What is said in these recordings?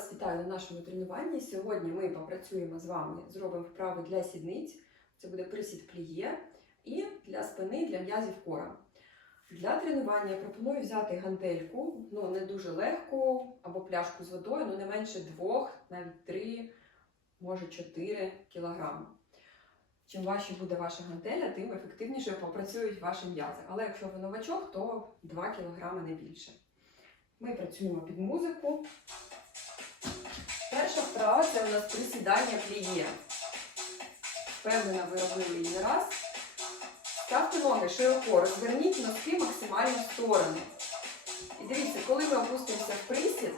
вас вітаю на нашому тренуванні. Сьогодні ми попрацюємо з вами, зробимо вправи для сідниць. Це буде присід пліє і для спини, для м'язів кора. Для тренування я пропоную взяти гантельку, ну не дуже легку, або пляшку з водою, ну не менше 2, навіть 3, може 4 кілограми. Чим важче буде ваша гантеля, тим ефективніше попрацюють ваші м'язи. Але якщо ви новачок, то 2 кілограми не більше. Ми працюємо під музику. Перша вправа це у нас присідання пліє. Впевнена, ви робили її раз. Ставте ноги широко, розверніть носки максимально в сторони. І дивіться, коли ми опустимося в присід,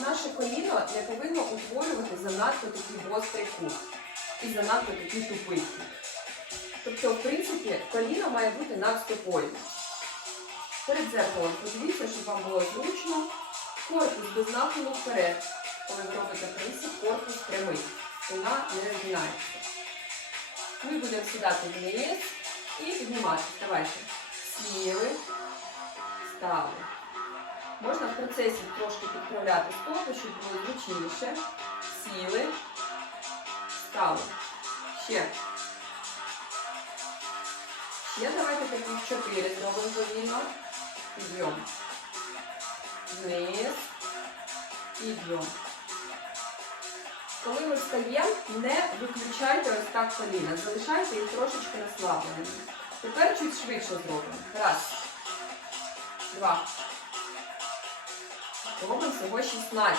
наше коліно не повинно утворювати занадто такий гострий кут і занадто такий тупий. Тобто, в принципі, коліно має бути над стопою. Перед дзеркалом подивіться, щоб вам було зручно. Корпус без нахилу вперед. Коли ви робите корпус прямий. Спина не розгинається. Ми будемо сідати вниз і підніматися. Давайте. Сіли, стали. Можна в процесі трошки підправляти стопи, щоб було зручніше. Сіли, стали. Ще. Ще давайте таких чотири зробимо повільно. Підйом. Вниз. Підйом. Коли ми встаємо, не виключайте ось так коліна. Залишайте їх трошечки розслабленими. Тепер чуть швидше зробимо. Раз. Два. Робимо всього 16.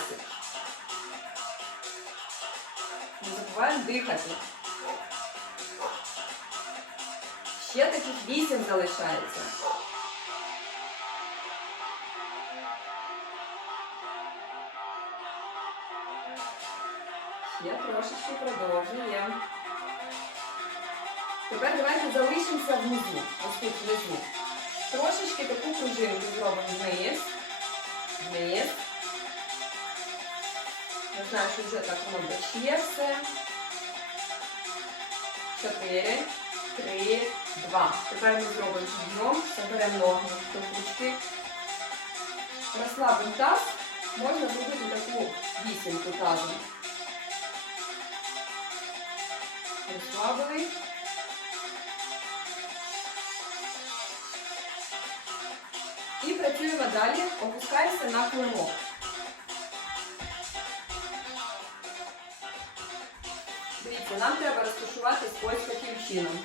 Не забуваємо дихати. Ще таких 8 залишається. Ще трошечки продовжуємо. Тепер давайте залишимося внизу. Ось тут внизу. Трошечки таку пружинку зробимо вниз. Вниз. Не знаю, що вже так воно ще все. Чотири, три, два. Тепер ми зробимо підйом, заберемо ноги до ручки. Розслабимо таз. Можна зробити таку вісімку тазом. Розслабили. І працюємо далі. Опускаємося на климок. Дивіться, нам треба розташуватись ось таким чином.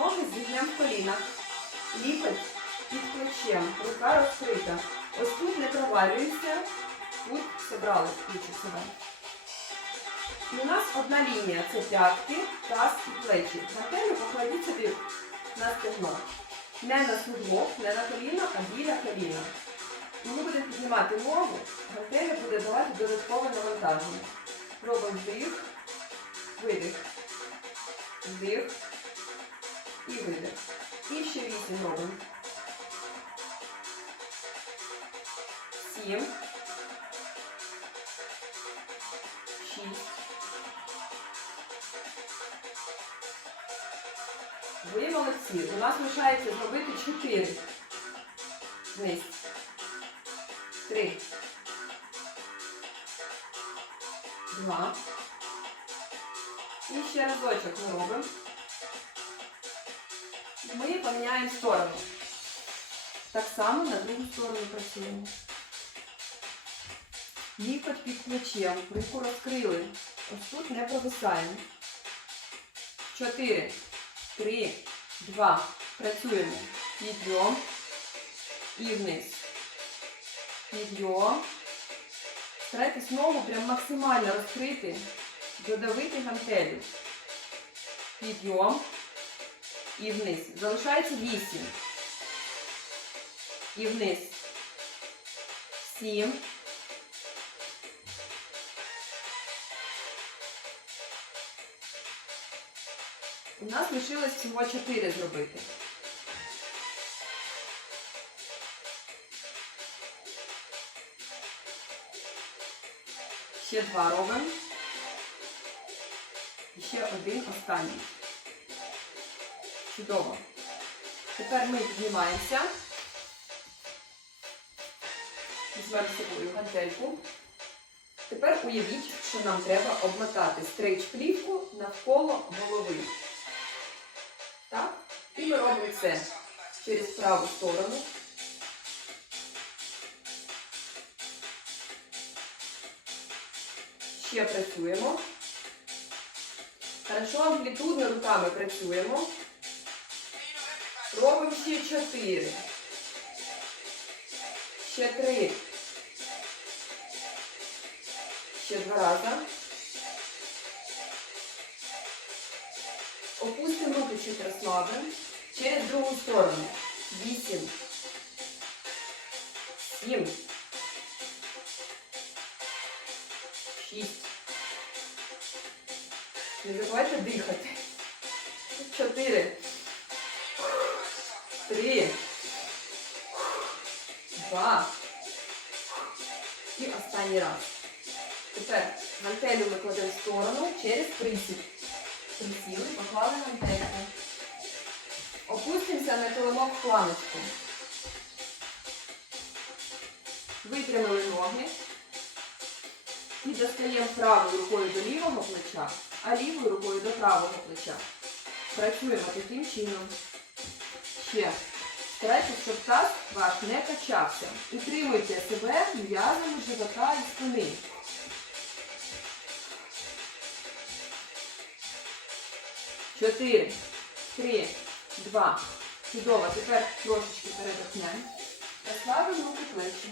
Ноги зігнемо в колінах. Лікоть під плечем. Рука розкрита. Ось тут не провалюється. Тут зібрали ключі себе. І у нас одна лінія це п'ятки, таз і плечі. На телю покладіть собі на стегно. Не на суглоб, не на коліно, а біля коліна. І ми будемо піднімати ногу, гантеля буде давати додаткове навантаження. Робимо вдих, видих, вдих і видих. І ще вісім робимо. Сім. Шість. Ви молодці. У нас лишається зробити 4. Вниз. 3. 2. І ще разочок ми робимо. Ми поміняємо сторону. Так само на другу сторону працюємо. Лікоть під плечем. Руку розкрили. Ось тут не провисаємо. 4. Три, два. Працюємо. Підйом. І вниз. Підйом. Старайтесь ногу прям максимально розкрити. Додавити гантелю. Підйом. І вниз. Залишається вісім. І вниз. Сім. У нас лишилось всього 4 зробити. Ще два робимо. І ще один останній. Чудово. Тепер ми піднімаємося. Візьмемо собою гантельку. Тепер уявіть, що нам треба обмотати стрейч-плівку навколо голови. І ми робимо це через праву сторону. Ще працюємо. Хорошо, амплітудно руками працюємо. Робимо ще чотири. Ще три. Ще два рази. Опустимо руки чуть розслабимо. Через другу сторону. Вісім. Сім. Шість. Не забувайте дихати. Чотири. Три. Два. І останній раз. Тепер гантелю ми кладемо в сторону через присід. Присіли, поклали гантельку. Опустимося на килимок планочку. Випрямили ноги. І достаємо правою рукою до лівого плеча, а лівою рукою до правого плеча. Працюємо таким чином. Ще. Старайтесь, щоб таз ваш не качався. Утримуйте себе м'язами живота і спини. Чотири, три, два. Чудово. Тепер трошечки передохнемо. Розслабимо руки плечі.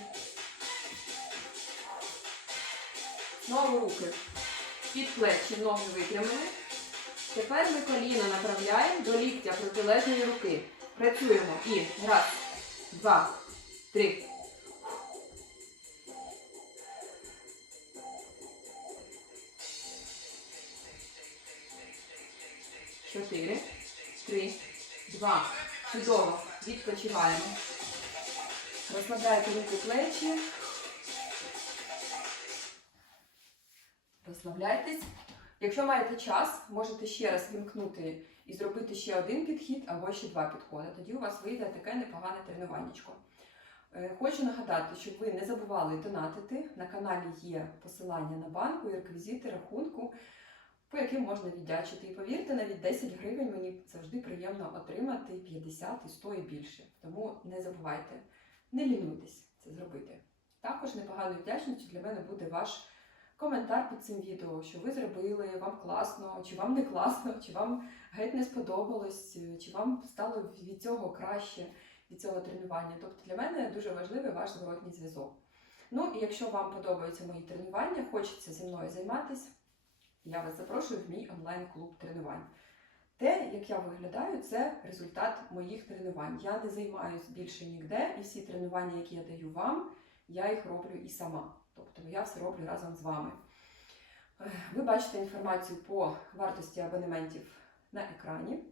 Знову руки під плечі, ноги випрямили. Тепер ми коліно направляємо до ліктя протилежної руки. Працюємо і раз, два, три. Чотири, три, два. Чудово. Відпочиваємо. Розслабляйте руки плечі. Розслабляйтесь. Якщо маєте час, можете ще раз вімкнути і зробити ще один підхід або ще два підходи. Тоді у вас вийде таке непогане тренуваннячко. Е, Хочу нагадати, щоб ви не забували донатити. На каналі є посилання на банку і реквізити рахунку, по яким можна віддячити. І повірте, навіть 10 гривень мені завжди приємно отримати 50 і 100 і більше. Тому не забувайте, не лінуйтесь це зробити. Також непоганою вдячністю для мене буде ваш коментар під цим відео, що ви зробили, вам класно, чи вам не класно, чи вам геть не сподобалось, чи вам стало від цього краще, від цього тренування. Тобто для мене дуже важливий ваш зворотній зв'язок. Ну і якщо вам подобаються мої тренування, хочеться зі мною займатися, я вас запрошую в мій онлайн-клуб тренувань. Те, як я виглядаю, це результат моїх тренувань. Я не займаюся більше ніде, і всі тренування, які я даю вам, я їх роблю і сама. Тобто я все роблю разом з вами. Е, Ви бачите інформацію по вартості абонементів на екрані.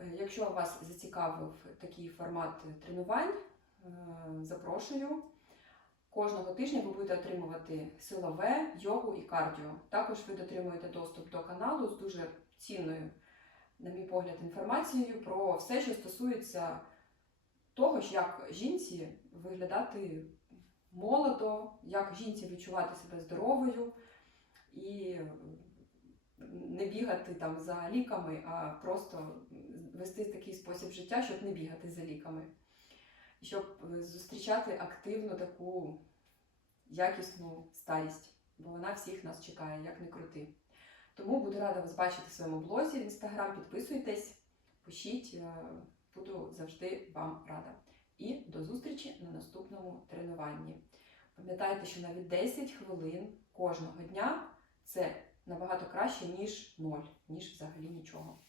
Е, Якщо вас зацікавив такий формат тренувань, е, запрошую. Кожного тижня ви будете отримувати силове, йогу і кардіо. Також ви дотримуєте доступ до каналу з дуже цінною, на мій погляд, інформацією про все, що стосується того, як жінці виглядати молодо, як жінці відчувати себе здоровою і не бігати там за ліками, а просто вести такий спосіб життя, щоб не бігати за ліками. Щоб зустрічати активну таку якісну старість, бо вона всіх нас чекає, як не крути. Тому буду рада вас бачити в своєму блозі в інстаграм. Підписуйтесь, пишіть, е, буду завжди вам рада. І до зустрічі на наступному тренуванні. Пам'ятайте, що навіть 10 хвилин кожного дня це набагато краще, ніж 0, ніж взагалі нічого.